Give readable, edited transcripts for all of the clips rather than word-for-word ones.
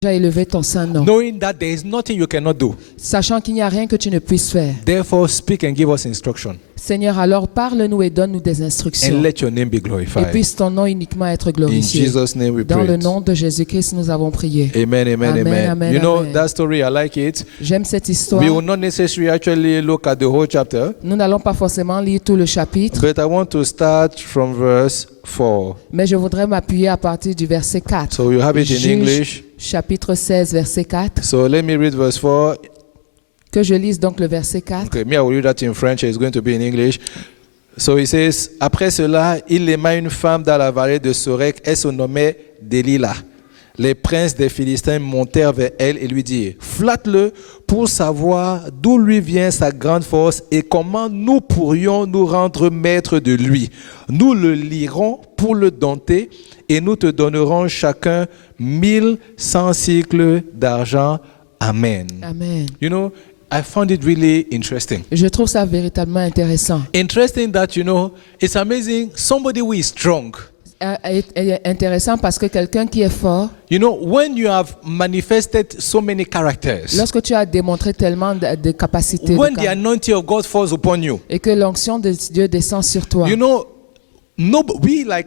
déjà élevé ton saint nom, knowing that there is nothing you cannot do. sachant qu'il n'y a rien que tu ne puisses faire. Therefore, speak and give us instruction, Seigneur, alors parle-nous et donne-nous des and instructions. let your name be Et glorified. puisse ton nom uniquement être In glorifié. Jesus' name we Dans le pray. nom de Jésus-Christ, nous avons prié. Amen, amen, Amen, amen. amen, You know, amen. that story, I like it. J'aime cette histoire. We will not necessarily actually look at the whole chapter, Nous n'allons pas forcément lire tout le chapitre, but I want to start from verse 4. mais je voudrais m'appuyer à partir du verset 4. So you have it in Juge, English. chapitre 16, verset 4. So let me read verse 4. Que je lise donc le verset 4. Okay, me, I will read that in French. It's going to be in English. So he says, après cela, il aima une femme dans la vallée de Sorek. Elle se nommait Delilah. Les princes des Philistins montèrent vers elle et lui dirent, flatte-le pour savoir d'où lui vient sa grande force et comment nous pourrions nous rendre maîtres de lui. Nous le lirons pour le dompter et nous te donnerons chacun 1100 cycles d'argent. Amen. Amen. You know, I found it really interesting. Je trouve ça véritablement intéressant. Interesting that, you know, it's amazing. Somebody who is strong. Intéressant parce que quelqu'un qui est fort, You know, when you have manifested so many characters, lorsque tu as démontré tellement de capacités when de the anointing of God falls upon you, et que l'onction de Dieu descend sur toi, you know, we like,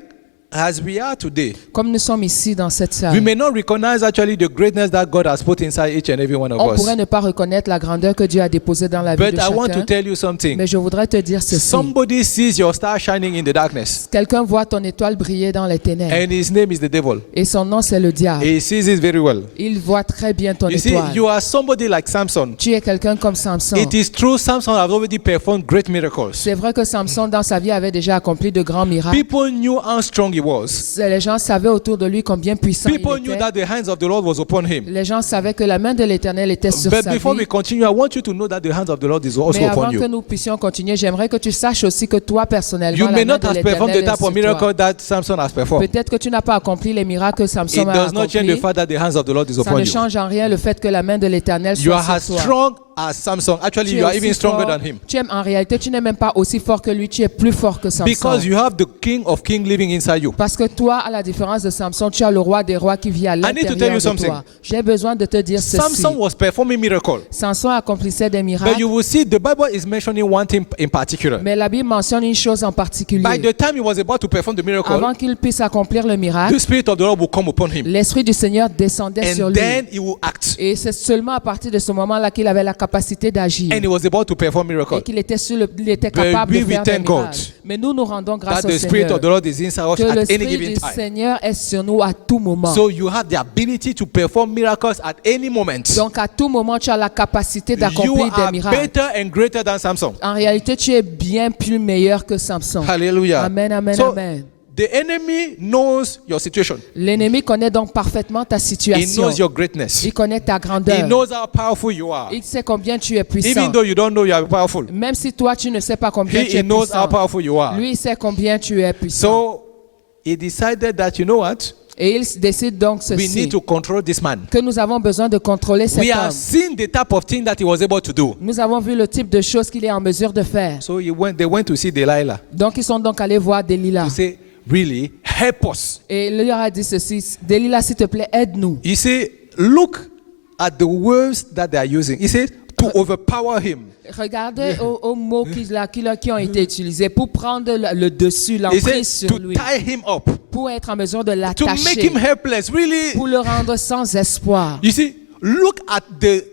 as we are today, comme nous sommes ici dans cette we salle, may not recognize actually the greatness that God has put inside each and every one of on us. pourrait ne pas reconnaître la grandeur que Dieu a déposée dans la vie But de I want to chacun. tell you something. Mais je voudrais te dire ceci. Somebody sees your star shining in the darkness, Quelqu'un voit ton étoile briller dans les ténèbres. and his name is the devil. Et son nom, c'est le diable. He sees it very well. Il voit très bien ton You see, étoile. you are somebody like Samson. Tu es quelqu'un comme Samson. It is true, Samson has already performed great miracles. C'est vrai que Samson, dans sa vie, avait déjà accompli de grands miracles. People knew how strong he was. Les gens savaient autour de lui combien puissant People il knew était. that the hands of the Lord was upon him. Les gens savaient que la main de l'Éternel était sur But sa before vie. we continue, I want you to know that the hands of the Lord is also Mais avant upon que you. nous puissions continuer, j'aimerais que tu saches aussi que toi, personnellement, You la may main not de have performed the l'Éternel est type of sur miracle toi. that Samson has performed. Peut-être que tu n'as pas accompli les miracles que Samson It a does not change the accomplis. fact that the hands of the Lord is Ça upon ne you. change en rien le fait que la main de l'Éternel You soit are as sur toi. strong as Samson. Actually, Tu you es are aussi even stronger fort. than him. Tu es, en réalité, tu n'es même pas aussi fort que lui, tu es plus fort que Samson. Because you have the King of Kings living inside you. Parce que toi, à la différence de Samson, tu as le roi des rois qui vit à need to tell l'intérieur you de something. toi. J'ai besoin de te dire ceci. Samson was performing miracles. Samson accomplissait des But miracles, you will see the Bible is mentioning one thing in particular. mais la Bible mentionne une chose en particulier. By the time he was about to perform the miracle, Avant qu'il puisse accomplir le miracle, the Spirit of the Lord will come upon him. l'Esprit du Seigneur descendait sur And lui. then he will act. Et c'est seulement à partir de ce moment-là qu'il avait la capacité d'agir. And he was about to perform Et miracle. qu'il était, il était But capable we de faire des thank God miracles. Mais nous nous rendons grâce That au the Spirit Seigneur. of the Lord is inside us Que at any l'Esprit given du time. Seigneur est sur nous à tout moment. So you have the ability to perform miracles at any moment. Donc à tout moment, tu as la capacité You d'accomplir des are miracles. better and greater than Samson. En réalité, tu es bien plus meilleur que Samson. Hallelujah. Amen, amen, So amen. the enemy knows your situation. L'ennemi connaît donc parfaitement ta He situation. knows your greatness. Il connaît ta He grandeur. knows how powerful you are. Il sait combien tu es puissant. Even though you don't know you are powerful. Même si toi, tu ne sais pas combien tu He es knows how puissant. powerful you are. Lui, il sait combien tu es puissant. So he decided that, you know what? Et il décide donc We ceci, need to control this man. que nous avons besoin de contrôler cet We have homme. seen the type of thing that he was able to do. Nous avons vu le type de choses qu'il est en mesure de faire. So they went to see Delilah Donc, ils sont donc allés voir Delilah. to say, really, help us. Et il leur a dit ceci, Delilah, s'il te plaît, aide-nous. You see, look at the words that they are using. He said, to overpower him. Regardez aux mots qui ont été utilisés pour prendre le dessus, He l'emprise said, sur to lui, tie him up, pour être en mesure de to make l'attacher, him helpless. Really, pour le rendre sans espoir. you see, look at the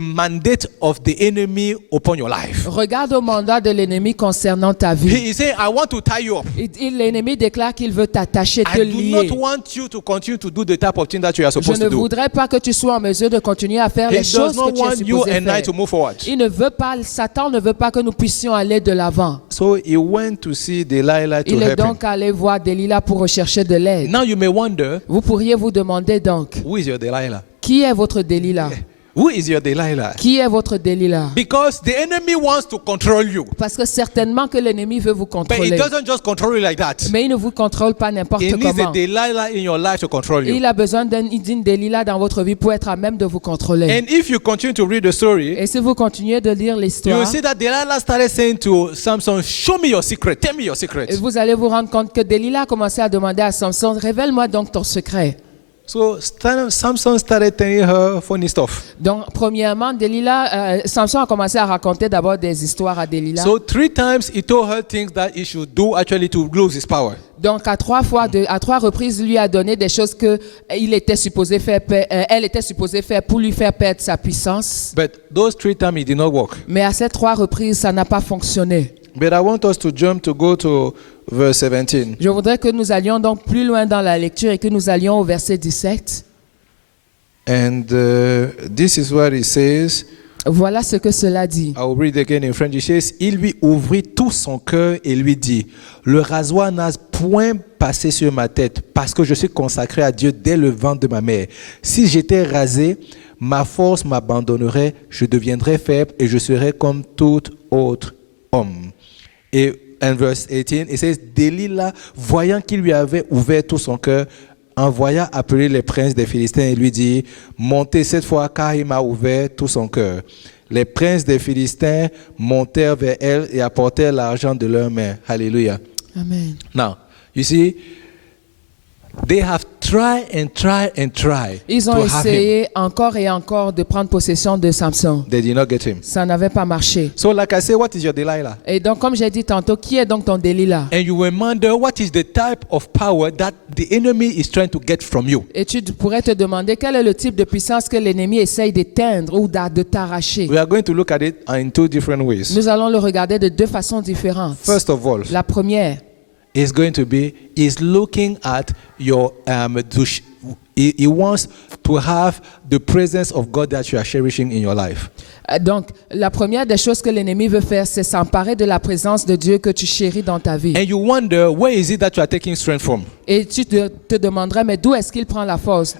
mandate of the enemy upon your life. Regarde au mandat de l'ennemi concernant ta vie. He said, I want to tie you up. L'ennemi déclare qu'il veut t'attacher, te I do lier. not want you to continue to do the type of thing that you are Je supposed ne to do. voudrais pas que tu sois en mesure de continuer à faire He les choses does not que tu es want you supposé and I faire. to move forward. Il ne veut pas, Satan ne veut pas que nous puissions aller de l'avant. So he went to see Delilah to Il est help him. donc allé voir Delilah pour rechercher de l'aide. Now you may wonder, Vous pourriez vous demander donc, who is your Delilah? qui est votre Delilah? Who is your Delilah? Qui est votre Delilah? Because the enemy wants to control you. Parce que certainement que l'ennemi veut vous But he contrôler. doesn't just control you like that. Mais il ne vous contrôle pas n'importe He needs a comment. Delilah in your life to control you. Il a besoin d'une Delilah dans votre vie pour être à même de vous contrôler. And if you continue to read the story, Et si vous continuez de lire you l'histoire, will see that Delilah started saying to Samson, show me your secret, tell me your secret. vous allez vous rendre compte que Delilah a commencé à demander à Samson, révèle-moi donc ton secret. So Samson started telling her funny stuff. Donc, premièrement, Samson a commencé à raconter d'abord des histoires à Delilah. So 3 times he told her things that he should do actually to lose his power. Donc, à 3 reprises, lui a donné des choses que elle était supposée faire pour lui faire perdre sa puissance. But those 3 times it did not work. Mais à ces 3 reprises, ça n'a pas fonctionné. But I want us to jump to go to verse 17. Je voudrais que nous allions donc plus loin dans la lecture et que nous allions au verset 17. And this is what it says. Voilà ce que cela dit. I will read again in French. It says, il lui ouvrit tout son cœur et lui dit, le rasoir n'a point passé sur ma tête parce que je suis consacré à Dieu dès le ventre de ma mère. Si j'étais rasé, ma force m'abandonnerait, je deviendrais faible et je serais comme tout autre homme. Et en verse 18, it says, Delilah, voyant qu'il lui avait ouvert tout son cœur, envoya appeler les princes des Philistins et lui dit, montez cette fois car il m'a ouvert tout son cœur. Les princes des Philistins montèrent vers elle et apportèrent l'argent de leurs mains. Hallelujah. Amen. Now, you see, they have tried and tried and tried Ils ont to have him. essayé encore et encore de prendre possession de Samson. They did not get him. Ça n'avait pas marché. So like I say, what is your Delilah? Et donc, comme j'ai dit tantôt, qui est donc ton Delilah? And you will wonder what is the type of power that the enemy is trying to get from you. Et tu pourrais te demander quel est le type de puissance que l'ennemi essaye d'éteindre ou de t'arracher. We are going to look at it in 2 different ways. Nous allons le regarder de 2 façons différentes. First of all, La première, is going to be is looking at your he wants to have the presence of God that you are cherishing in your life. donc, la première des choses que l'ennemi veut faire, c'est s'emparer de la présence de Dieu que tu chéris dans ta vie. And you wonder where is it that you are taking strength from? Et tu te demanderais, mais d'où est-ce qu'il prend la force?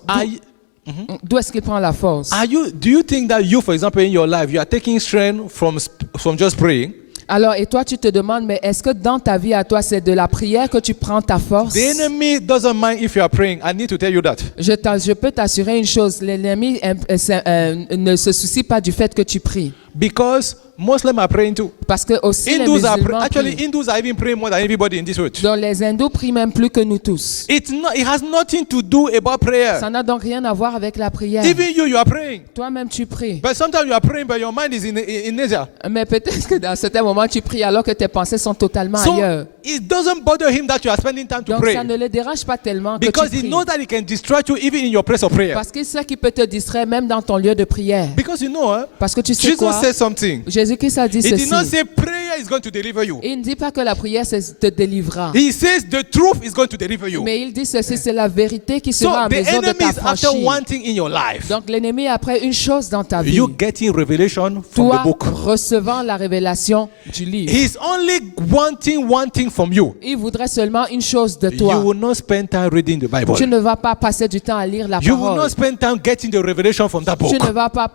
D'où est-ce qu'il prend la force? Do you think that you, for example, in your life, you are taking strength from just praying? Alors, et toi, tu te demandes, mais est-ce que dans ta vie à toi, c'est de la prière que tu prends ta force? The enemy doesn't mind if you are praying. I need to tell you that. Je peux t'assurer une chose, l'ennemi ne se soucie pas du fait que tu pries. Because Muslims are praying too. Parce que aussi les Hindus musulmans actually prient. Hindus are even praying more than everybody in this world. Donc les hindous prient même plus que nous tous. It has nothing to do about prayer. Ça n'a donc rien à voir avec la prière. Even you are praying. Toi-même tu pries. But sometimes you are praying, but your mind is in Asia. Mais peut-être que dans certains moments tu pries alors que tes pensées sont totalement ailleurs. It doesn't bother him that you are spending time to Donc pray. ça ne le dérange pas tellement que Because tu he pries. knows that he can distract you even in your place of prayer. Parce qu'il sait qu'il peut te distraire même dans ton lieu de prière. Because you know, Parce que tu sais Jesus quoi? said something. Jésus-Christ a dit He did ceci. not say prayer is going to deliver you. Il ne dit pas que la prière te délivrera. He says the truth is going to deliver you. Mais il dit ceci, c'est la vérité qui So sera en the mesure de enemy is after t'affranchir. one thing in your life. Donc l'ennemi est après une chose dans ta vie. You getting revelation from Toi the book. recevant la révélation du livre. He's only wanting one thing from you. Il voudrait seulement une chose de You toi. will not spend time reading the Bible. Tu ne vas pas passer du temps à lire la You will parole. not spend time getting the revelation from that book. Tu ne vas pas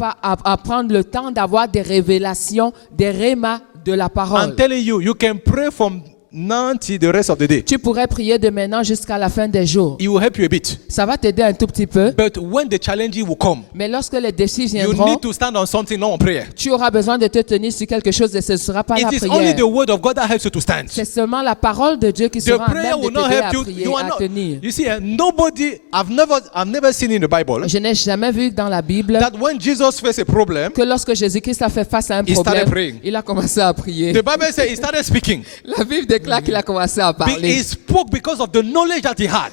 prendre le temps d'avoir des révélations, des rémas de la I'm parole. telling you, you can pray from now till the rest of the day. Tu pourrais prier de maintenant jusqu'à la fin des jours. It will help you a bit. Ça va t'aider un tout petit peu. But when the challenges will come, Mais lorsque les défis you viendront, need to stand on something, not on prayer. tu auras besoin de te tenir sur quelque chose et ce ne sera pas la It is only prière. the word of God that helps you to stand. C'est seulement la parole de Dieu qui The sera à prayer même de will not t'aider help à you. prier, You are à not. tenir. You see, nobody. I've never seen in the Bible Je n'ai jamais vu dans la Bible that when Jesus faced a problem, que lorsque Jésus-Christ a fait face à un He started problème, praying. il a commencé à prier. the Bible says he started speaking. La Bible déclare qu'il a commencé à parler. He spoke because of the knowledge that he had,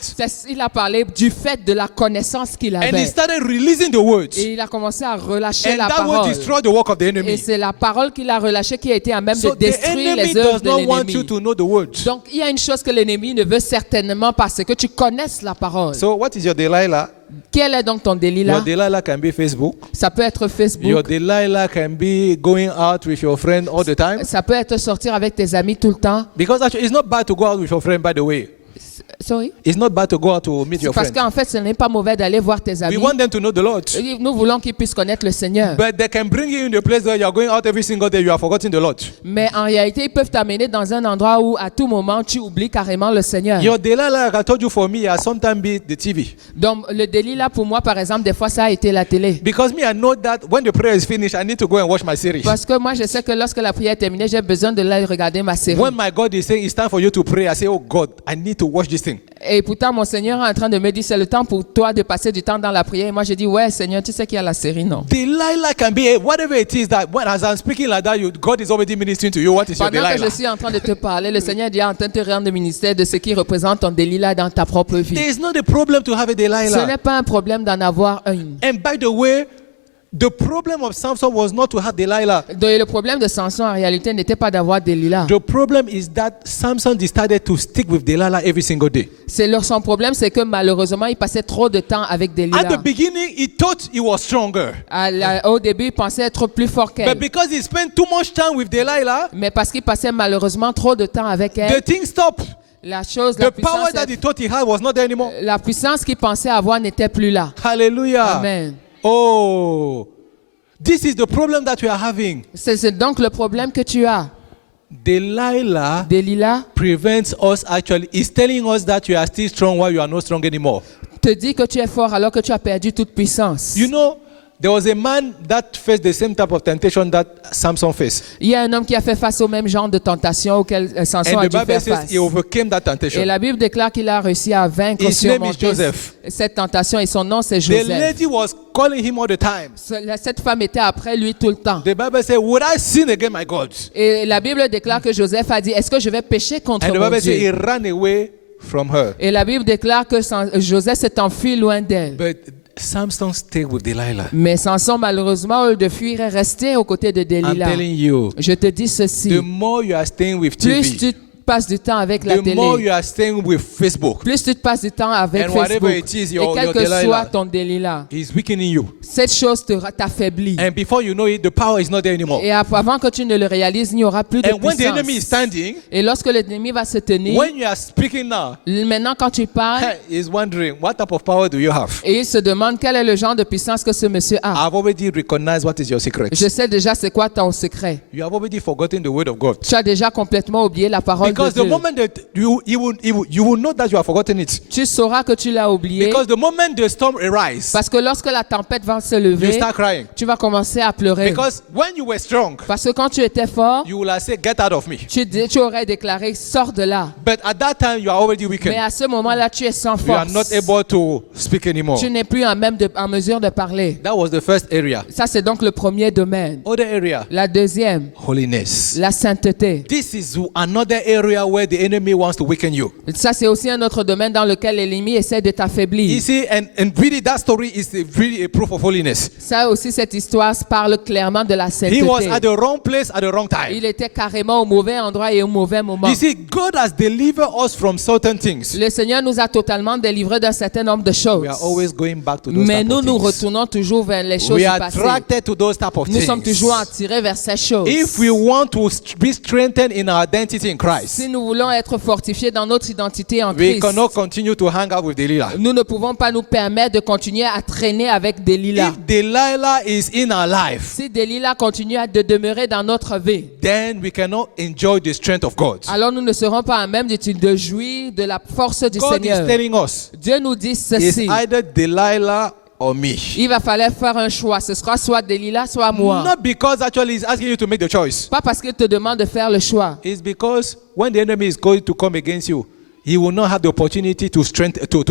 Il a parlé du fait de la connaissance qu'il and he avait. started releasing the words, Et il a commencé à relâcher and la that word parole. destroyed the work of the Et enemy. c'est la parole qu'il a relâchée qui a été à même So de the détruire enemy les œuvres does de not want you l'ennemi. to know the words. Donc il y a une chose que l'ennemi ne veut certainement pas, c'est que tu connaisses la parole. So what is your Delilah? Quel est donc ton Delilah? Your Delilah can be Facebook. Ça peut être Your Facebook. Delilah can be going out with your friend all the time. Ça peut être sortir avec tes amis tout le temps. Because actually, it's not bad to go out with your friend, by the way. Sorry? It's not bad to go out to meet your Parce friend. qu'en fait, ce n'est pas mauvais d'aller voir tes amis. We want them to know the Lord. Nous voulons qu'ils puissent connaître le Seigneur. But they can bring you in the place where you are going out every single day, you are forgetting the Lord. Mais en réalité, ils peuvent t'amener dans un endroit où à tout moment, tu oublies carrément le Seigneur. Your Delilah, like I told you, for me, has sometimes be the TV. Donc, le délit là, pour moi, par exemple, des fois, ça a été la télé. Because me, I know that when the prayer is finished, I need to go and watch my series. Parce que moi, je sais que lorsque la prière est terminée, j'ai besoin de aller regarder ma série. When my God is saying it's time for you to pray, I say, oh God, I need to watch this everything. Et pourtant, mon Seigneur est en train de me dire, c'est le temps pour toi de passer du temps dans la prière. Et moi, je dis, ouais, Seigneur, tu sais qu'il y a la série, non? Delilah can be whatever it is that when as I'm speaking like that, God is already ministering to you. What is your Pendant que Delilah? je suis en train de te parler, le Seigneur est en train de te rendre ministère de ce qui représente ton Delilah dans ta propre vie. There is not a problem to have a Ce Delilah. n'est pas un problème d'en avoir une. And by the way, the problem of Samson was not to have Delilah. Donc, le problème de Samson en réalité n'était pas d'avoir Delilah. The problem is that Samson decided to stick with Delilah every single day. Son problème, c'est que malheureusement, il passait trop de temps avec At the Delilah. beginning, he thought he was stronger. Au début, il pensait être plus fort But qu'elle. because he spent too much time with Delilah, Mais parce qu'il passait malheureusement trop de temps avec the elle, thing stopped. la chose, The power that he thought he had was not there anymore. la puissance qu'il pensait avoir n'était plus là. Hallelujah. Amen. Oh, this is the problem that we are having. C'est donc le problème que tu as. Delilah Delilah prevents us actually, is telling us that you are still strong while you are not strong anymore. te dit que tu es fort alors que tu as perdu toute puissance. You know, there was a man that faced the same type of temptation that Samson faced. Il y a un homme qui a fait face au même genre de tentation auquel Samson And a the dû Bible faire says face. he overcame that Et temptation. la Bible déclare qu'il a réussi à vaincre, His name is surmonter Joseph. cette tentation et son nom c'est The Joseph. lady was calling him all the time. Cette femme était après lui tout le temps. The Bible says, would I sin against my God? Et la Bible déclare que Joseph a dit, est-ce que je vais pécher contre And the mon Bible says he Dieu? ran away from her. Et la Bible déclare que Joseph s'est enfui loin d'elle. But Samson stayed with Delilah. Mais Samson, malheureusement, au lieu de fuir, est resté aux côtés de I'm Delilah. telling you, Je te dis ceci, the more you are staying with plus TV, tu passes du temps avec la the more télé, you are staying with Facebook, plus tu passes du temps avec And whatever Facebook, it is, et your quel que Delilah. soit ton Delilah, he's weakening you. cette chose t'affaiblit. And before you know it, the power is not there anymore. Et avant que tu ne le réalises, il n'y aura plus de And when the enemy is puissance. standing, Et lorsque l'ennemi va se tenir, when you are speaking now, maintenant quand tu parles, he's wondering, what type of power do you have? et il se demande quel est le genre de puissance que ce monsieur a. I've already recognized what is your secret. Je sais déjà c'est quoi ton secret. You have already forgotten the word of God. Tu as déjà complètement oublié la parole Because de the Dieu. moment that you will know that you have forgotten it. Tu sauras que tu l'as oublié Because the moment the storm arises, parce que lorsque la tempête va se you lever, start crying. tu vas commencer à pleurer. Because when you were strong, Parce que quand tu étais fort, you will have said, get out of me. tu aurais déclaré, sors de là. But at that time, you are already Mais weakened. à ce moment-là, tu es sans You are force. not able to speak anymore. Tu n'es plus en mesure de parler. That was the first area. Ça, c'est donc le premier domaine. Other area, La deuxième, holiness. la sainteté. This is another area where the enemy wants to weaken you. Ça, c'est aussi un autre domaine dans lequel l'ennemi essaie de You t'affaiblir. see, and really that story is really a proof of holiness. Ça aussi, cette histoire parle clairement de la He was sainteté. at the wrong place at the wrong time. Il était carrément au mauvais endroit et au mauvais moment. You see, God has delivered us from certain things. Le Seigneur nous a totalement délivrés d'un certain nombre de choses. We are always going back to those Mais type nous of nous things. retournons toujours vers les choses We du are passé. attracted to those type of Nous sommes things. toujours attirés vers ces choses. If we want to be strengthened in our identity in Christ, Si nous voulons être fortifiés dans notre identité en we Christ, cannot continue to hang out with Delilah. nous ne pouvons pas nous permettre de continuer à traîner avec Delilah. If Delilah is in our life, Si Delilah continue à demeurer dans notre vie, then we cannot enjoy the strength of God. alors nous ne serons pas à même de jouir de la force du God is Seigneur. telling us, Dieu nous dit it's ceci. either Delilah or me. Il va falloir faire un choix. Ce sera soit Delilah, soit moi. Not because actually he's asking you to make the choice. Pas parce qu'il te demande de faire le choix. It's because when the enemy is going to come against you, he will not have the opportunity to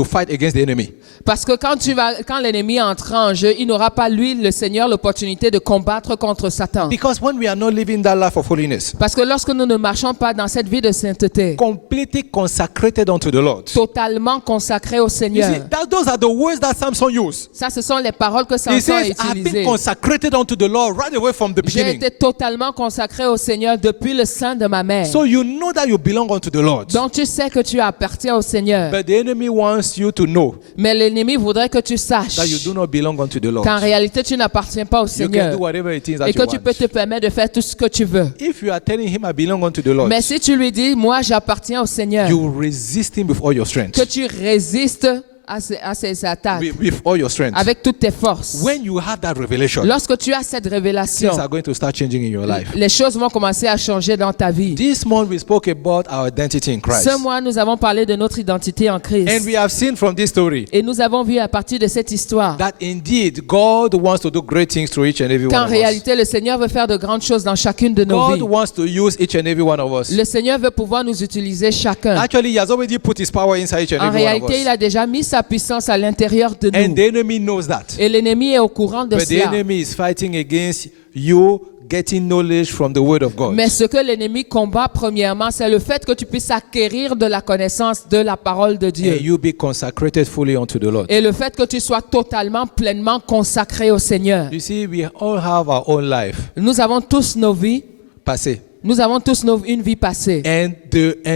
fight against the enemy. Parce que quand l'ennemi entrera en jeu, il n'aura pas, lui, le Seigneur, l'opportunité de combattre contre Satan. Because when we are not living that life of holiness, Parce que lorsque nous ne marchons pas dans cette vie de sainteté, completely consecrated unto the Lord, totalement consacrés au you Seigneur. see, those are the words that Samson used. Ça, ce sont les paroles que He Samson a says, I've been utilisées. consecrated unto the Lord right away from the J'ai beginning. été totalement consacré au Seigneur depuis le sein de ma mère. So you know that you belong unto the Lord. Donc tu sais que tu appartiens au Seigneur. But the enemy wants you to know Mais l'ennemi voudrait que tu saches that you do not belong unto the Lord. qu'en réalité tu n'appartiens pas au You can Seigneur do whatever it is that et you que tu peux want. te permettre de faire tout ce que tu veux. If you are telling him I belong unto the Lord, Mais si tu lui dis, moi j'appartiens au Seigneur, you resist him with all your strength. que tu résistes à ces attaques with all your strength. avec toutes tes forces. When you have that revelation, Lorsque tu as cette révélation, things are going to start changing in your life. les choses vont commencer à changer dans ta vie. This month we spoke about our identity in Christ. Ce mois, nous avons parlé de notre identité en Christ. And we have seen from this story Et nous avons vu à partir de cette histoire that indeed God wants to do great things through each and every one qu'en of us. réalité, le Seigneur veut faire de grandes choses dans chacune de nos God vies. wants to use each and every one of us. Le Seigneur veut pouvoir nous utiliser chacun. Actually, He has already put His power inside each and En every one of réalité, il us. a déjà mis sa puissance à l'intérieur de And nous. the enemy knows that. Et l'ennemi est au courant de But the cela. enemy is fighting against you getting knowledge from the Word of God. Mais ce que l'ennemi combat premièrement, c'est le fait que tu puisses acquérir de la connaissance de la parole de Dieu. And you be consecrated fully unto the Lord. Et le fait que tu sois totalement, pleinement consacré au Seigneur. You see, we all have our own life. Nous avons tous nos vies. Passé. Nous avons tous une vie passée. And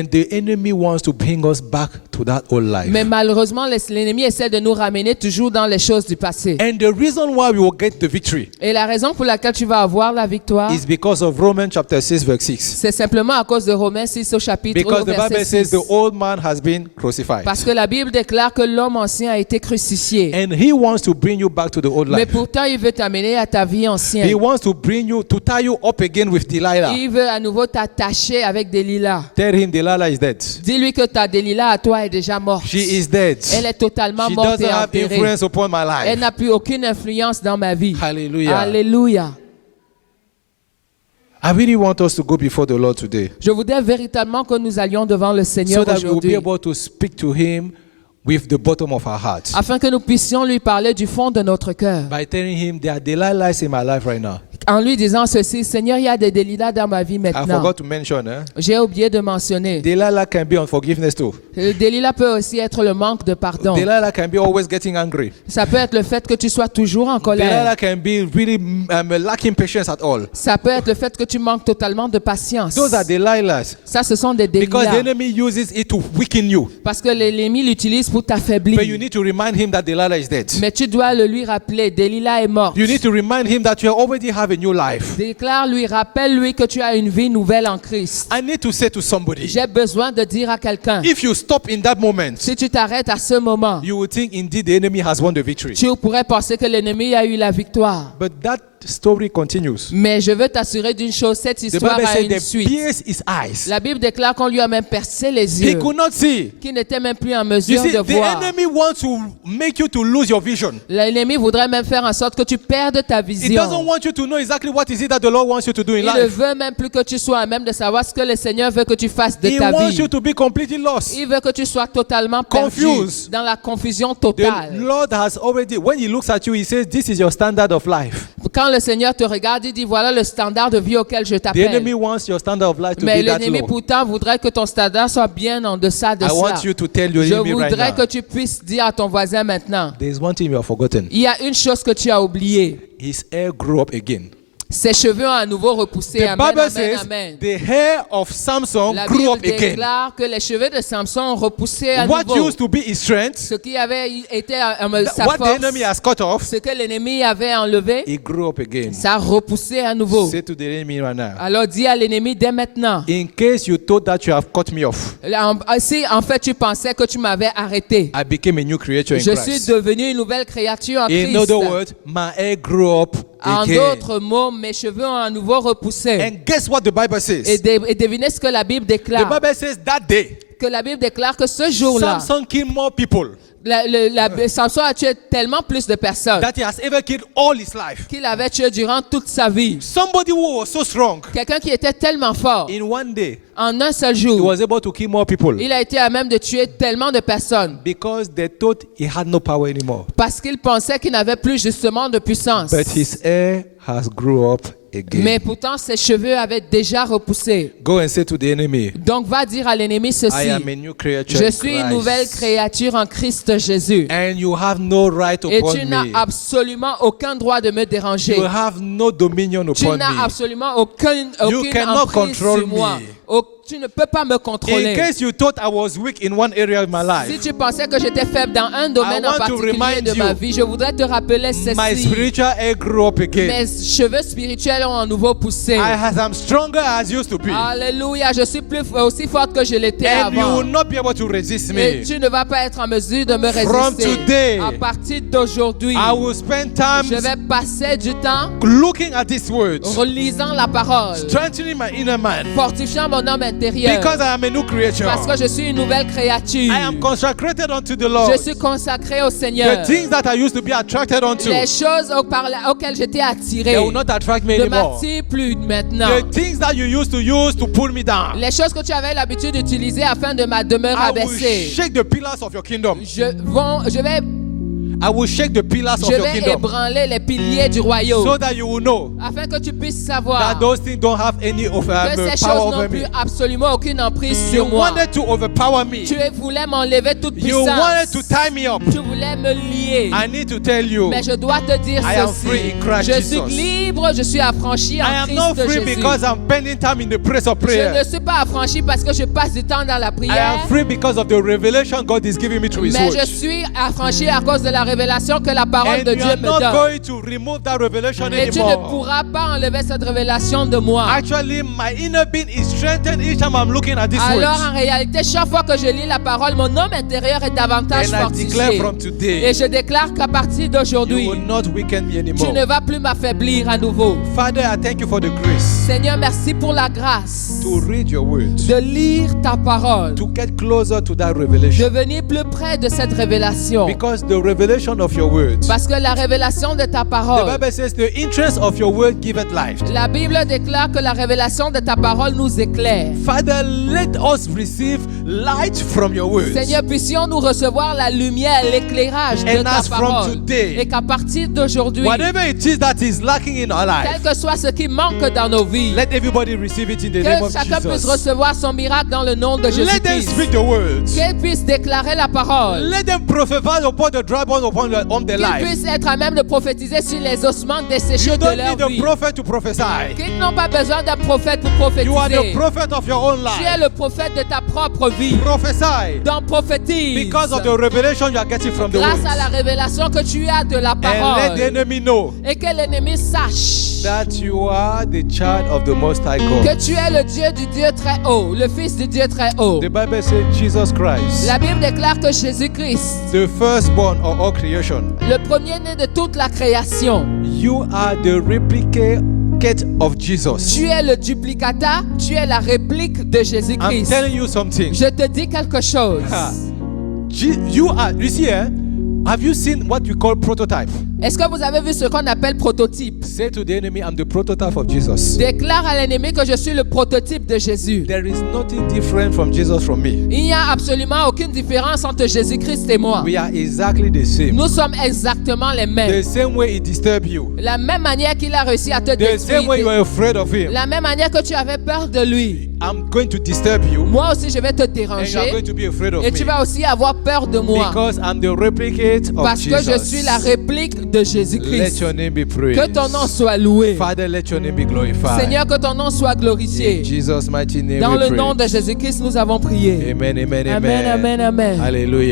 the enemy wants to bring us back to that old life. Mais malheureusement, l'ennemi essaie de nous ramener toujours dans les choses du passé. And the reason why we will get the victory Et la raison pour laquelle tu vas avoir la victoire, is because of Romans chapter 6 verse 6. c'est simplement à cause de Romains 6 au chapitre Because au the verset Bible says 6. the old man has been crucified. Parce que la Bible déclare que l'homme ancien a été crucifié. And he wants to bring you back to the old Mais life. pourtant, il veut t'amener à ta vie He ancienne. wants to bring you, to tie you up again with Delilah. Il veut à nouveau t'attacher avec Delilah. Tell him Delilah is dead. Dis-lui que ta Delilah à toi est déjà morte. She is dead. Elle est totalement She morte doesn't et have enterrée. influence upon my Elle life. n'a plus aucune influence dans ma vie. Hallelujah. Alléluia. I really want us to go before the Lord today Je voudrais véritablement que nous allions devant le so Seigneur that we will be aujourd'hui, able to speak to him with the bottom of our heart. afin que nous puissions lui parler du fond de notre cœur, By telling him there are Delilahs in my life right now. en lui disant ceci: Seigneur, il y a des Delilah dans ma vie I maintenant. forgot to mention, J'ai oublié de mentionner. Delilah can be unforgiveness too. Delilah peut aussi être le manque de pardon. Delilah can be always getting angry. Ça peut être le fait que tu sois toujours en colère. Delilah can be really lacking patience at all. Ça peut être le fait que tu manques totalement de patience. Those are Delilahs. Ça, ce sont des Because the Delilah. enemy uses it to weaken you. Parce que l'ennemi l'utilise pour t'affaiblir. But you need to remind him that Delilah is dead. Mais tu dois le lui rappeler: Delilah est morte. You need to remind him that you already have a new life. Déclare-lui, rappelle-lui que tu as une vie nouvelle en Christ. I need to say to somebody, J'ai besoin de dire à quelqu'un, if you stop in that moment, si tu t'arrêtes à ce moment, you will think indeed the enemy has won the victory. tu pourrais penser que l'ennemi a eu la victoire. But that story continues. Mais je veux t'assurer d'une chose: cette The histoire Bible a said une they suite. pierced his eyes. La Bible déclare qu'on lui a même percé les He yeux, could not see. qu'il n'était même plus en You mesure see, de the voir. enemy wants to make you to lose your vision. L'ennemi voudrait même faire en sorte que tu perdes ta He doesn't vision. want you to know exactly what is it that the Lord wants you to do in Il ne life. veut même plus que tu sois à même de savoir ce que le Seigneur veut que tu fasses de He ta wants vie. you to be completely lost. Il veut que tu sois totalement perdu, Confused. dans la confusion The totale. Lord has already, when He looks at you, He says, this is your standard of life. Quand le Seigneur te regarde, il dit: voilà le standard de vie auquel je The t'appelle. enemy wants your standard of life to Mais be that l'ennemi low. pourtant voudrait que ton standard soit bien en deçà de I ça. want you to tell your Je enemy right voudrais now, que tu puisses dire à ton voisin maintenant: there is one thing you have forgotten. il y a une chose que tu as oubliée. His hair grew up again. Ses cheveux ont à nouveau repoussé. The Amen, Bible amen, says amen. the hair of Samson La grew Bible up again. déclare que les cheveux de Samson ont repoussé à What nouveau. used to be his strength, Ce qui avait été sa what the force, enemy has cut off, ce que l'ennemi avait enlevé, it grew up again. ça a repoussé à nouveau. Say to the enemy right now, Alors dis à l'ennemi dès maintenant. in case you thought that you have cut me off, Si en fait tu pensais que tu m'avais arrêté, I became a new creature in je Christ. suis devenu une nouvelle créature en In Christ. other words, my hair grew up En again. d'autres mots, mes cheveux ont à nouveau repoussé. And guess what the Bible says? Et devinez ce que la Bible The déclare. Bible says that day, Que la Bible déclare que ce jour-là, Samson killed more people Samson a tué tellement plus de personnes that he has ever killed all his life. qu'il avait tué durant toute sa vie. Somebody who was so strong, Quelqu'un qui était tellement fort, in one day, en un seul he jour, was able to kill more people il a été à même de tuer tellement de personnes because they thought he had no power anymore. parce qu'il pensait qu'il n'avait plus justement de puissance. But his hair has grew up again. Mais pourtant, ses cheveux avaient déjà repoussé. Go and say to the enemy, Donc va dire à l'ennemi ceci: I am a new creature je in suis une Christ. nouvelle créature en Christ Jésus. And you have no right Et upon tu n'as me. absolument aucun droit de me déranger. You have no dominion Tu upon n'as me. absolument aucune You cannot emprise control sur moi. me. Tu ne peux pas me In contrôler. case you thought I was weak in one area of my Si life, tu pensais que j'étais faible dans un domaine I en want to particulier remind de ma you, vie, je voudrais te rappeler my ceci. spiritual hair grew up again. Mes cheveux spirituels ont à nouveau poussé. I'm stronger as I used to be. Alléluia, je suis plus aussi forte que je l'étais And you avant. will not be able to resist Et me. tu ne vas pas être en mesure de me From résister. today, À partir d'aujourd'hui, I will spend time je vais passer du temps looking at these words, relisant la parole, strengthening my inner man, fortifiant mon homme intérieur. because I am a new creature. Parce que je suis une nouvelle créature. I am consecrated unto the Lord. Je suis consacré au Seigneur. The things that I used to be attracted unto, Les choses auxquelles j'étais attiré they will not attract me ne anymore. m'attirent plus maintenant. The things that you used to use to pull me down, Les choses que tu avais l'habitude d'utiliser afin de ma demeure I will abaissée. shake the pillars of your kingdom. Je I will shake the pillars of your vais kingdom, ébranler les piliers du royaume so that you will know afin que tu puisses savoir that those things don't have any que ces power choses over n'ont me. plus absolument aucune emprise You sur moi. wanted to overpower me. Tu voulais m'enlever toute You wanted puissance. to tie me up. Tu voulais me lier. I need to tell you, Mais je dois te dire I am free ceci. in Christ Je suis Jesus. libre, je suis affranchi I en am not Christ free Jésus. because I'm spending time in the place of Je ne prayer. suis pas affranchi parce que je passe du temps dans la I prière. am free because of the revelation God is giving me through His Mais word. je suis affranchi à cause de la révélation que la parole And de you Dieu are me not donne. going to remove that revelation Et tu ne anymore. pourras pas enlever cette révélation de moi. Actually, my inner being is strengthened each time I'm looking at this Alors word. en réalité, chaque fois que je lis la parole, mon homme intérieur est davantage And I declare fortifié. from Et today, je déclare qu'à partir you d'aujourd'hui, will not weaken me tu anymore. ne vas plus m'affaiblir à nouveau. Father, I thank you for the grace Seigneur, merci pour la grâce to read your word, de lire ta parole, to get closer to that revelation. de venir plus près de cette révélation. Because the revelation of your word, Parce que la révélation de ta the parole, Bible says the interest of your word giveth life. la Bible déclare que la révélation de ta parole nous éclaire. Father, let us receive light from your words. Seigneur, puissions-nous recevoir la lumière, l'éclairage de And ta as from parole. today, Et qu'à partir d'aujourd'hui, whatever it is that is lacking in our quel life, que soit ce qui manque dans nos vies, let everybody receive it in the name que of chacun puisse Jesus. recevoir son miracle dans le nom de Let them Jésus-Christ. speak the words. Qu'ils puissent déclarer la parole. Let them prophesy upon the dry bones upon their Qu'ils life. puissent être à même de prophétiser sur les ossements desséchés You de don't leur need a vie. prophet to prophesy. Qu'ils n'ont pas besoin d'un prophète pour You are the prophétiser. prophet of your own Tu es life. le prophète de ta propre vie. Prophesy Donc prophétise. because of the revelation you are getting from the Grâce words. à la révélation que tu as de la And let the parole. enemy know Et que l'ennemi sache that you are the child of the Most High God. que tu es le Dieu du Dieu très haut, le Fils du Dieu très haut. The Bible says Jesus Christ, La Bible déclare que Jésus-Christ, the firstborn of all creation, le premier-né de toute la création, you are the replicate of Jesus. tu es le duplicata, tu es la réplique de I'm Jésus-Christ. telling you something. Je te dis quelque chose. You see, have you seen what we call prototype? Est-ce que vous avez vu ce qu'on appelle prototype? Say to the enemy, I'm the prototype of Jesus. Déclare à l'ennemi que je suis le prototype de Jésus. There is nothing different from Jesus from me. Il n'y a absolument aucune différence entre Jésus-Christ et moi. We are exactly the same. Nous sommes exactement les The mêmes. same way he disturbed you. La même manière qu'il a réussi à te The same way you détruire. were afraid of him. La même manière que tu avais peur de lui. I'm going to disturb you. Moi aussi, je vais te And you are going déranger. to be afraid of Et tu me. vas aussi avoir peur de moi. Because I'm the replicate of Parce que je Jesus. suis la réplique de Let Jésus-Christ. your name be Que praised. ton nom soit loué. Father, let your name be glorified. Seigneur, que ton nom soit In glorifié. Jesus' mighty name Dans we le pray. nom de Jésus-Christ, nous avons prié. Amen, amen, Amen, amen, amen. Hallelujah.